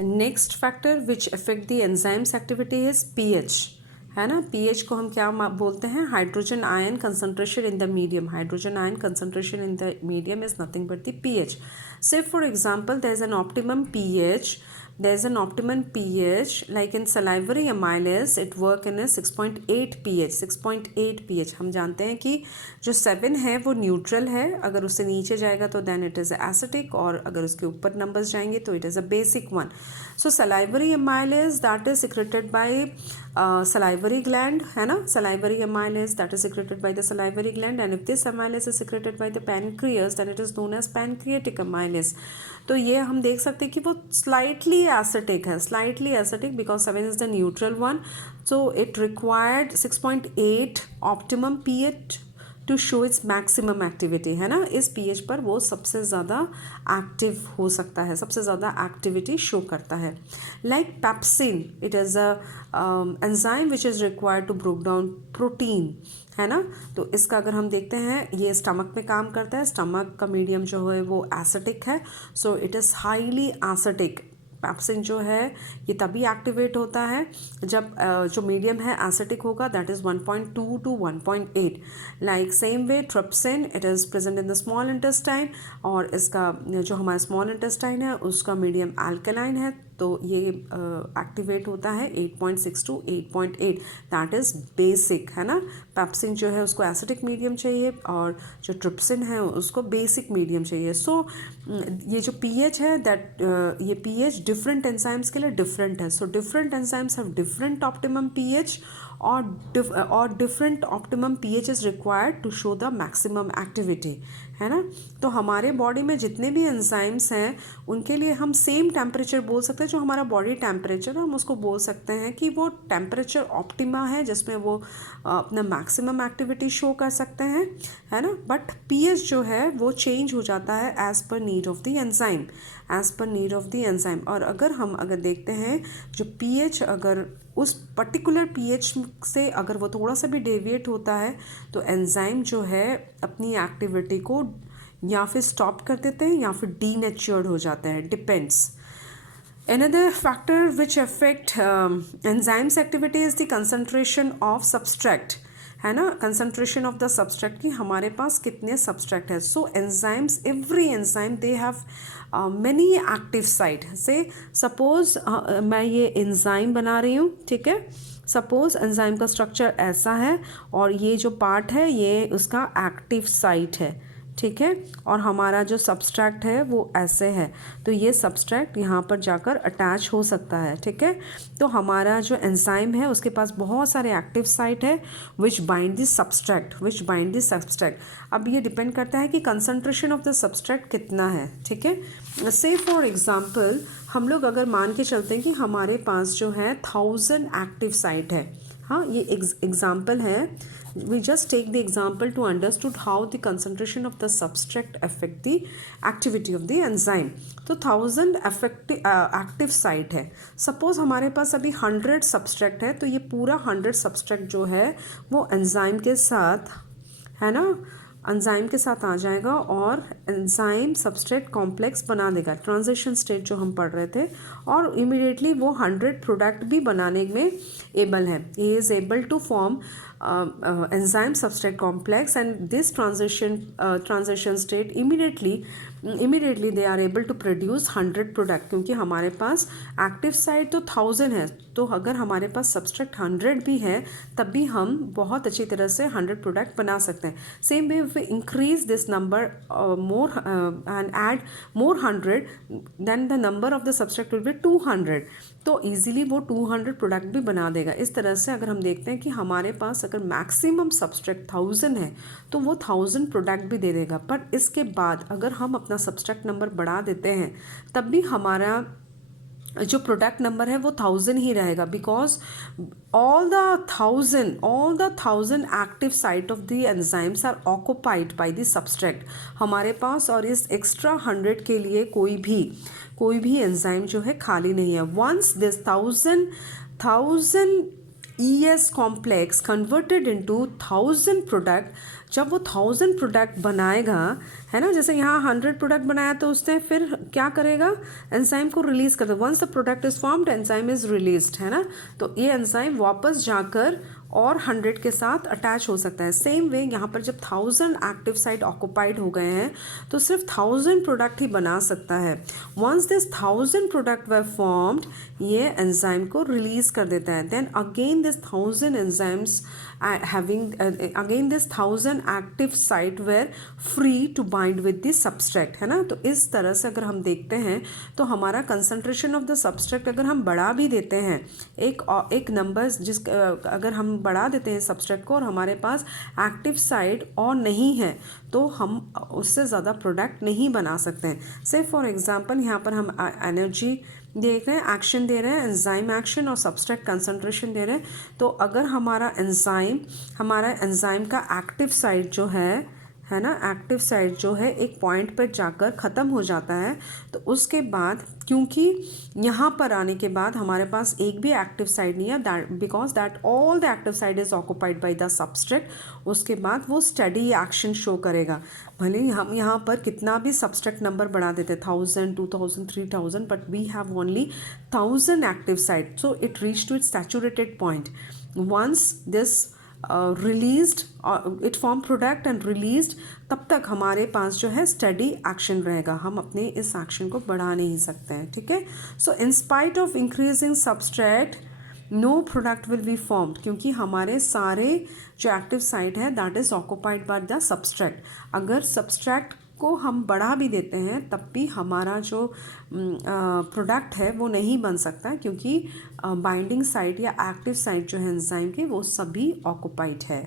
Next factor which affect the enzymes activity is pH, है ना। PH को हम क्या बोलते हैं, hydrogen ion concentration in the medium. Hydrogen ion concentration in the medium is nothing but the pH. Say for example there is an optimum pH, like in salivary amylase it work in a 6.8 pH. 6.8 pH हम जानते हैं कि जो 7 है वो neutral है, अगर उससे नीचे जाएगा तो देन इट इज़ एसिटिक, और अगर उसके ऊपर नंबर्स जाएंगे तो it is a basic one. So salivary amylase that is secreted by salivary gland, है ना. salivary amylase that is secreted by the salivary gland, and if this amylase is secreted by the pancreas then it is known as pancreatic amylase. तो ये हम देख सकते हैं कि वो स्लाइटली एसिटिक है, slightly acidic because 7 is the neutral one. So it required 6.8 optimum pH to show its maximum activity, है ना. इस पीएच पर वो सबसे ज़्यादा एक्टिव हो सकता है, सबसे ज़्यादा एक्टिविटी शो करता है. Like pepsin, it is a enzyme which is required to break down protein, है ना. तो इसका अगर हम देखते हैं ये स्टमक में काम करता है. स्टमक का मीडियम जो है वो एसिटिक है, so it is highly acetic. Pepsin जो है ये तभी एक्टिवेट होता है जब जो मीडियम है एसिटिक होगा, that is 1.2 to 1.8. Like same way trypsin, it is present in the small intestine, और इसका जो हमारा स्मॉल इंटेस्टाइन है उसका मीडियम अल्कलाइन है, तो ये एक्टिवेट होता है 8.6 to 8.8. दैट इज़ बेसिक, है ना. पेप्सिन जो है उसको एसिडिक मीडियम चाहिए और जो ट्रिप्सिन है उसको बेसिक मीडियम चाहिए. सो ये जो पीएच है दैट ये पीएच डिफरेंट एंजाइम्स के लिए डिफरेंट है. So different enzymes have different optimum pH, और different optimum pH is required to show the maximum activity, है ना. तो हमारे बॉडी में जितने भी एंजाइम्स हैं उनके लिए हम सेम टेम्परेचर बोल सकते हैं. जो हमारा बॉडी टेम्परेचर है हम उसको बोल सकते हैं कि वो टेम्परेचर ऑप्टिमा है जिसमें वो अपना मैक्सिमम एक्टिविटी शो कर सकते हैं, है ना. बट पीएच जो है वो चेंज हो जाता है as per need of the enzyme, as per need of the enzyme. और अगर देखते हैं जो पीएच अगर उस पर्टिकुलर पीएच से अगर वो थोड़ा सा भी डेविएट होता है तो एंजाइम जो है अपनी एक्टिविटी को या फिर स्टॉप कर देते हैं या फिर डीनेचर्ड हो जाते हैं, depends. Another factor which affect enzymes activity is the concentration of substrate, है ना. concentration of the substrate, कि हमारे पास कितने substrate है. so enzymes, every enzyme they have many active site. से suppose मैं ये enzyme बना रही हूँ, ठीक है. सपोज एंजाइम का स्ट्रक्चर ऐसा है और ये जो पार्ट है ये उसका एक्टिव साइट है, ठीक है. और हमारा जो सब्सट्रैक्ट है वो ऐसे है, तो ये सब्सट्रैक्ट यहाँ पर जाकर अटैच हो सकता है, ठीक है. तो हमारा जो एंजाइम है उसके पास बहुत सारे एक्टिव साइट है विच बाइंड द सब्सट्रैक्ट. अब ये डिपेंड करता है कि कंसंट्रेशन ऑफ द सब्सट्रैक्ट कितना है, ठीक है. से फॉर एग्जांपल हम लोग अगर मान के चलते हैं कि हमारे पास जो है 1000 एक्टिव साइट है. हाँ, ये एग्जाम्पल है. We just take the example to understood how the concentration of the substrate affect the activity of the enzyme. तो 1000 एक्टिव साइट है. सपोज हमारे पास अभी 100 सब्सट्रैक्ट है, तो ये पूरा 100 सब्सट्रैक्ट जो है वो एंजाइम के साथ, है ना, एंजाइम के साथ आ जाएगा और एंजाइम सबस्ट्रेट कॉम्प्लेक्स बना देगा, ट्रांजिशन स्टेट जो हम पढ़ रहे थे, और इमीडिएटली वो 100 प्रोडक्ट भी बनाने में एबल है. He is able to form enzyme substrate complex, and this transition state immediately they are able to produce 100 product. क्योंकि हमारे पास एक्टिव साइट तो 1000 है, तो अगर हमारे पास सब्सट्रैक्ट 100 भी है तब भी हम बहुत अच्छी तरह से 100 प्रोडक्ट बना सकते हैं. Same way if we increase this number more and add more 100 then the number of the substrate will be 200. तो ईजिली वो 200 प्रोडक्ट भी बना देगा. इस तरह से अगर हम देखते हैं कि हमारे पास अगर मैक्सिमम सब्सट्रैक्ट 1000 है तो वो 1000 प्रोडक्ट भी दे देगा. पर इसके बाद अगर हम अपना सब्सट्रैक्ट नंबर बढ़ा देते हैं तब भी हमारा जो प्रोडक्ट नंबर है वो 1000 ही रहेगा, because all the 1000 active site of the enzymes are occupied by the substrate हमारे पास. और इस एक्स्ट्रा 100 के लिए कोई भी एंजाइम जो है खाली नहीं है. Once this 1000 ES complex converted into 1000 product, जब वो 1000 प्रोडक्ट बनाएगा, है ना, जैसे यहाँ 100 प्रोडक्ट बनाया तो उसने फिर क्या करेगा, एंजाइम को रिलीज़ कर दो। Once the product is formed enzyme is released, है ना, तो ये एंजाइम वापस जाकर और 100 के साथ अटैच हो सकता है। सेम वे यहाँ पर जब 1000 एक्टिव साइट ऑक्यूपाइड हो गए हैं तो सिर्फ 1000 प्रोडक्ट ही बना सकता है। Once this 1000 product were formed, ये एंजाइम को रिलीज कर देता है। Then again this 1000 enzymes having again this 1000 active site were free to bind with the substrate, है ना। तो इस तरह से अगर हम देखते हैं तो हमारा कंसंट्रेशन ऑफ द सब्सट्रैक्ट अगर हम बढ़ा भी देते हैं, एक नंबर जिस अगर हम बढ़ा देते हैं सब्सट्रैक्ट को और हमारे पास एक्टिव साइट और नहीं है तो हम उससे ज़्यादा प्रोडक्ट नहीं बना सकते हैं। से फॉर एग्जांपल यहाँ पर हम एनर्जी देख रहे हैं, एक्शन दे रहे हैं, एंजाइम एक्शन और सब्सट्रैक्ट कंसंट्रेशन दे रहे हैं। तो अगर हमारा एंजाइम का एक्टिव साइट जो है ना, एक्टिव साइट जो है एक पॉइंट पर जाकर ख़त्म हो जाता है, तो उसके बाद क्योंकि यहाँ पर आने के बाद हमारे पास एक भी एक्टिव साइट नहीं है, that because that all the active site is occupied by the subtract, उसके बाद वो स्टडी एक्शन शो करेगा। भले ही हम यहाँ पर कितना भी सब्सट्रैक्ट नंबर बढ़ा देते, 1000, 2000, 3000, but we have only 1000 active site, so it reach to its saturated point. Once this released, it form product and released, तब तक हमारे पास जो है स्टडी एक्शन रहेगा, हम अपने इस एक्शन को बढ़ा नहीं सकते हैं, ठीक है। So in spite of increasing substrate no product will be formed, क्योंकि हमारे सारे जो एक्टिव साइट है that is occupied by the substrate. अगर सब्सट्रैक्ट को हम बढ़ा भी देते हैं तब भी हमारा जो प्रोडक्ट है वो नहीं बन सकता, क्योंकि बाइंडिंग साइट या एक्टिव साइट जो है एंजाइम की वो सभी ऑक्यूपाइड है।